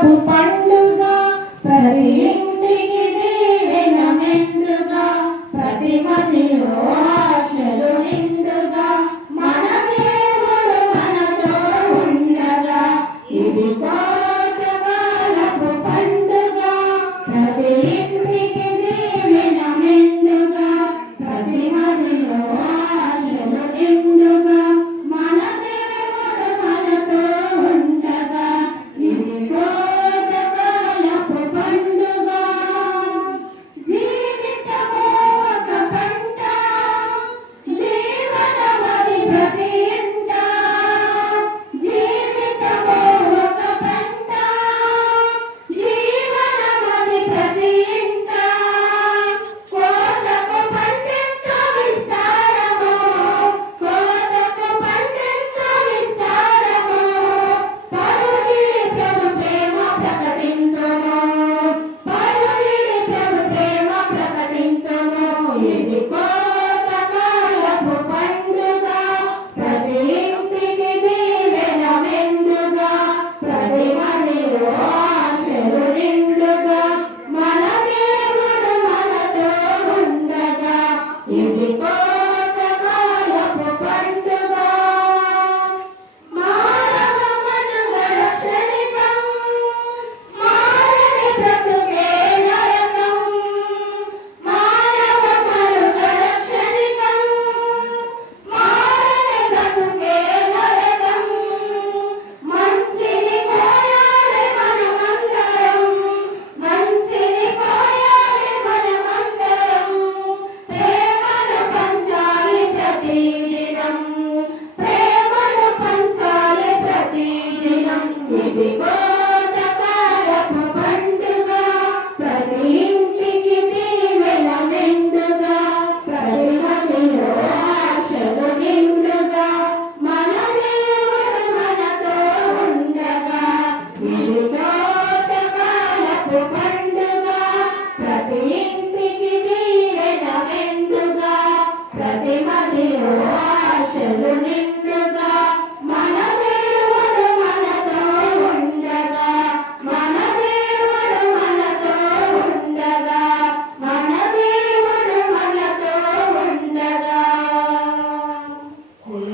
por Thank you.